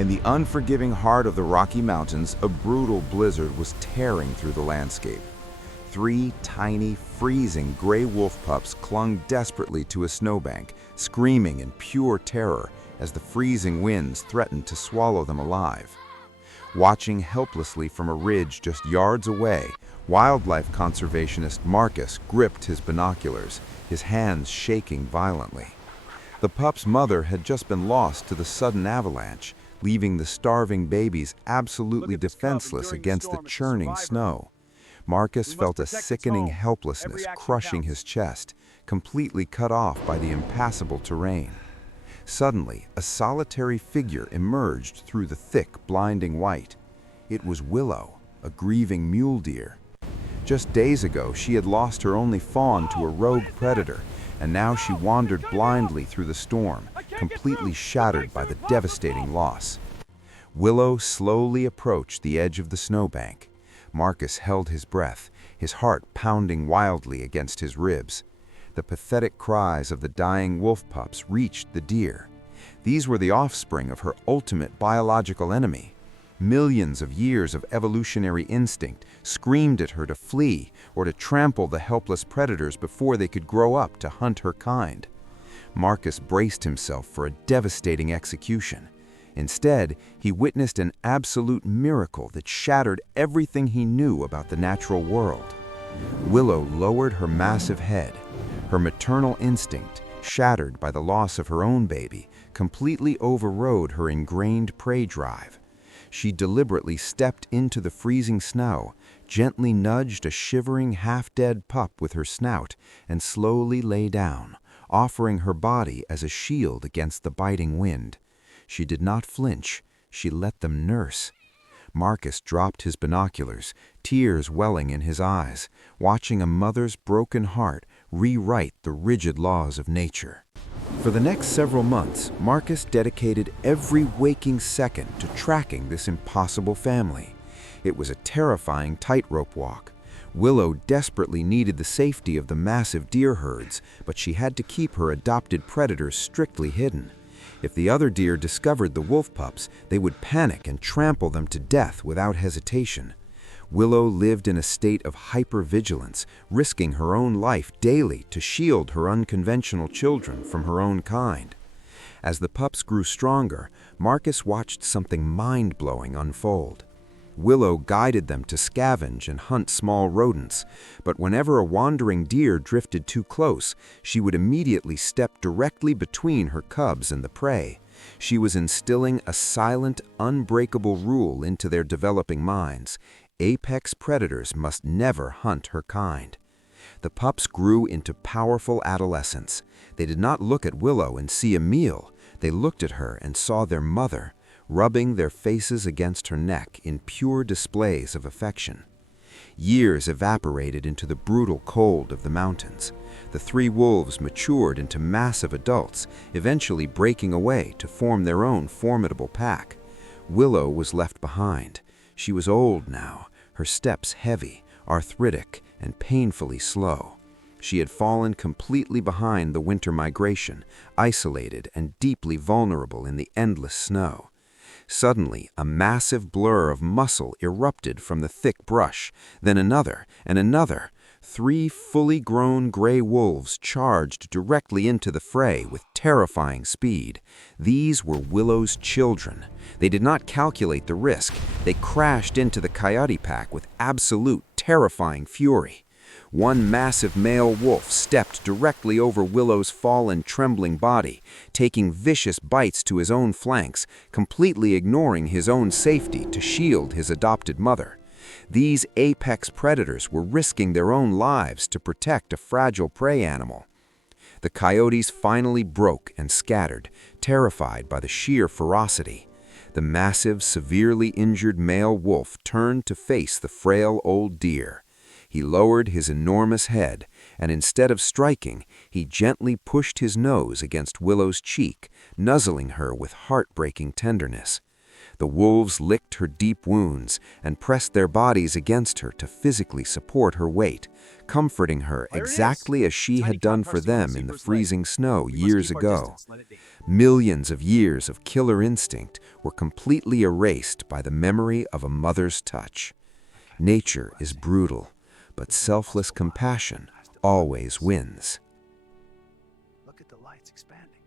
In the unforgiving heart of the Rocky Mountains, a brutal blizzard was tearing through the landscape. 3 tiny, freezing gray wolf pups clung desperately to a snowbank, screaming in pure terror as the freezing winds threatened to swallow them alive. Watching helplessly from a ridge just yards away, wildlife conservationist Marcus gripped his binoculars, his hands shaking violently. The pup's mother had just been lost to the sudden avalanche, leaving the starving babies absolutely defenseless against the churning snow. Marcus felt a sickening helplessness crushing his chest, completely cut off by the impassable terrain. Suddenly, a solitary figure emerged through the thick, blinding white. It was Willow, a grieving mule deer. Just days ago, she had lost her only fawn to a rogue predator, and now she wandered blindly through the storm, completely shattered by the devastating loss. Willow slowly approached the edge of the snowbank. Marcus held his breath, his heart pounding wildly against his ribs. The pathetic cries of the dying wolf pups reached the deer. These were the offspring of her ultimate biological enemy. Millions of years of evolutionary instinct screamed at her to flee or to trample the helpless predators before they could grow up to hunt her kind. Marcus braced himself for a devastating execution. Instead, he witnessed an absolute miracle that shattered everything he knew about the natural world. Willow lowered her massive head. Her maternal instinct, shattered by the loss of her own baby, completely overrode her ingrained prey drive. She deliberately stepped into the freezing snow, gently nudged a shivering, half-dead pup with her snout, and slowly lay down, offering her body as a shield against the biting wind. She did not flinch. She let them nurse. Marcus dropped his binoculars, tears welling in his eyes, watching a mother's broken heart rewrite the rigid laws of nature. For the next several months, Marcus dedicated every waking second to tracking this impossible family. It was a terrifying tightrope walk. Willow desperately needed the safety of the massive deer herds, but she had to keep her adopted predators strictly hidden. If the other deer discovered the wolf pups, they would panic and trample them to death without hesitation. Willow lived in a state of hypervigilance, risking her own life daily to shield her unconventional children from her own kind. As the pups grew stronger, Marcus watched something mind-blowing unfold. Willow guided them to scavenge and hunt small rodents, but whenever a wandering deer drifted too close, she would immediately step directly between her cubs and the prey. She was instilling a silent, unbreakable rule into their developing minds. Apex predators must never hunt her kind. The pups grew into powerful adolescents. They did not look at Willow and see a meal. They looked at her and saw their mother, rubbing their faces against her neck in pure displays of affection. Years evaporated into the brutal cold of the mountains. The 3 wolves matured into massive adults, eventually breaking away to form their own formidable pack. Willow was left behind. She was old now, her steps heavy, arthritic, and painfully slow. She had fallen completely behind the winter migration, isolated and deeply vulnerable in the endless snow. Suddenly, a massive blur of muscle erupted from the thick brush, then another and another. 3 fully grown gray wolves charged directly into the fray with terrifying speed. These were Willow's children. They did not calculate the risk. They crashed into the coyote pack with absolute terrifying fury. One massive male wolf stepped directly over Willow's fallen, trembling body, taking vicious bites to his own flanks, completely ignoring his own safety to shield his adopted mother. These apex predators were risking their own lives to protect a fragile prey animal. The coyotes finally broke and scattered, terrified by the sheer ferocity. The massive, severely injured male wolf turned to face the frail old deer. He lowered his enormous head, and instead of striking, he gently pushed his nose against Willow's cheek, nuzzling her with heartbreaking tenderness. The wolves licked her deep wounds and pressed their bodies against her to physically support her weight, comforting her exactly as she had done for them in the freezing snow years ago. Millions of years of killer instinct were completely erased by the memory of a mother's touch. Nature is brutal, but selfless compassion always wins. Look at the lights expanding.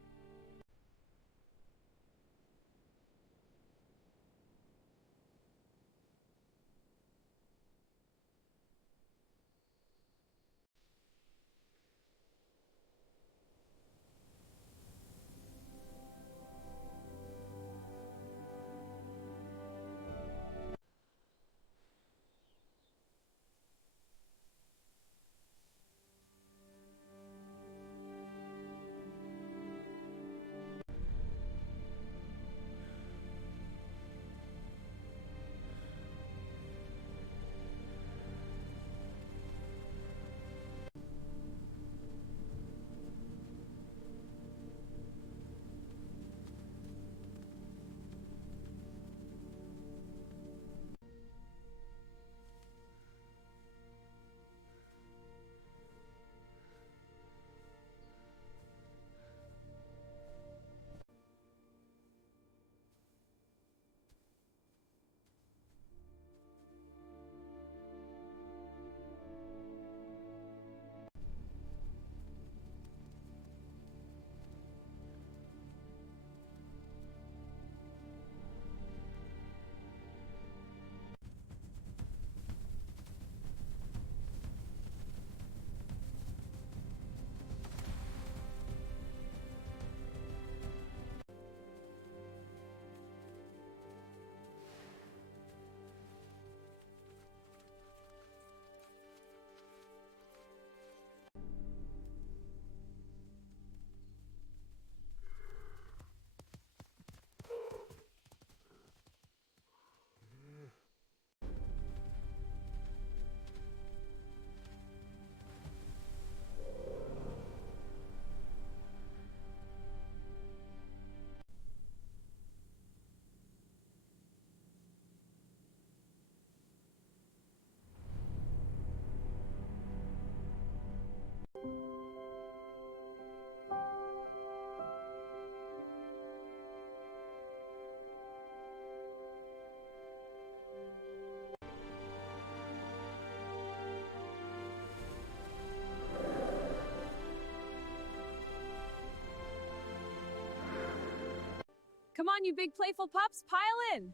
Come on, you big playful pups, pile in.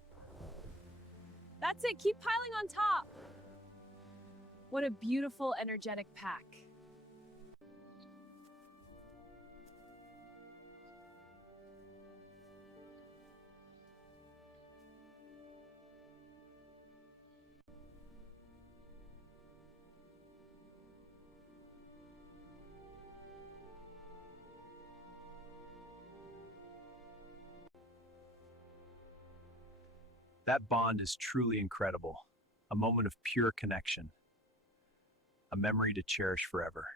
That's it, keep piling on top. What a beautiful, energetic pack. That bond is truly incredible. A moment of pure connection. A memory to cherish forever.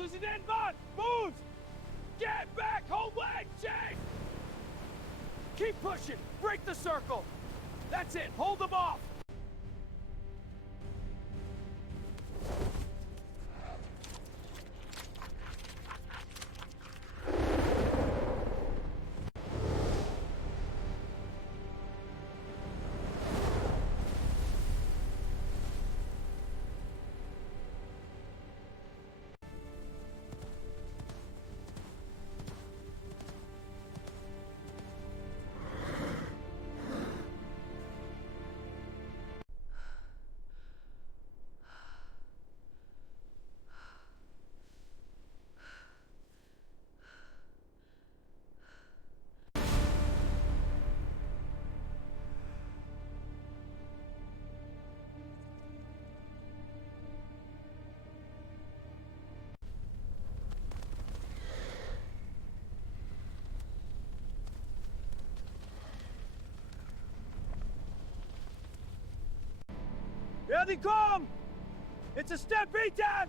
losing end, man! Move! Get back! Hold leg, Jake! Keep pushing! Break the circle! That's it! Hold them off! Here they come! It's a stampede time!